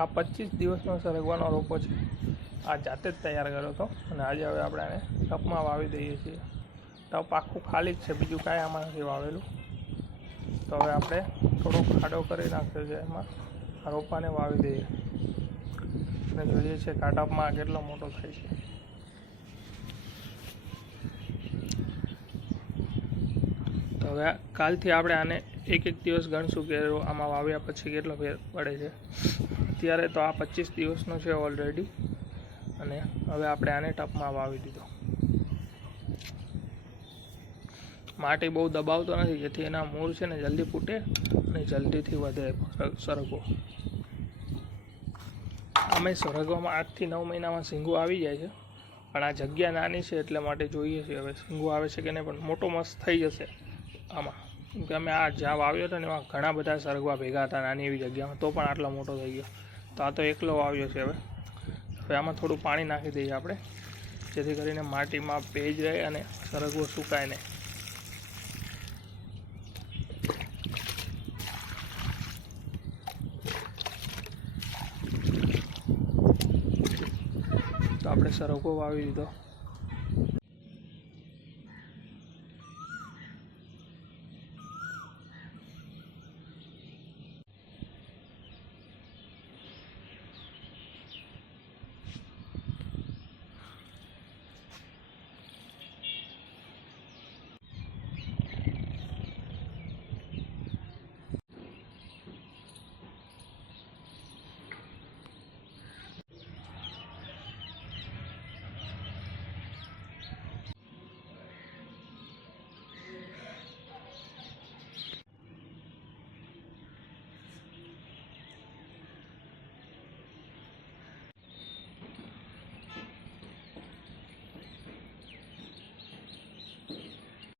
આ 25 દિવસનો સરગવાનો રોપો છે. આ જાતે જ તૈયાર કર્યો હતો અને આજે હવે આપણે આને ટપમાં વાવી દઈએ છીએ. ટપ આખું ખાલી જ છે, બીજું કાંઈ આમાં નથી વાવેલું. તો હવે આપણે થોડો ખાડો કરી નાખ્યો છે, એમાં આ રોપાને વાવી દઈએ અને જોઈએ છે કે આ ટપમાં કેટલો મોટો થાય છે. તો હવે કાલથી આપણે આને એક દિવસ ગણશું કે આમાં વાવ્યા પછી કેટલો ફેર પડે છે. અત્યારે તો આ 25 દિવસનો છે ઓલરેડી અને હવે આપણે આને ટપમાં વાવી દીધો. માટી બહુ દબાવતો નથી, જેથી એના મૂળ છે ને જલ્દી ફૂટે અને જલ્દીથી વધે સરગવો. અમે સરગવામાં 8 થી 9 મહિનામાં સિંગો આવી જાય છે, પણ આ જગ્યા નાની છે એટલે માટે જોઈએ છીએ હવે સિંગો આવે છે કે નહીં. પણ મોટો મસ્ત થઈ જશે આમાં, કેમકે અમે આ જ્યાં વાવ્યો હતો ને એમાં ઘણા બધા સરગવા ભેગા હતા નાની એવી જગ્યામાં, તો પણ આટલો મોટો થઈ ગયો. તો આ તો એકલો વાવ્યો છે. હવે આમાં થોડું પાણી નાખી દઈએ આપણે, જેથી કરીને માટીમાં ભેજ રહે અને સરગવો સુકાય નહીં. તો આપણે સરગવો વાવી દીધો.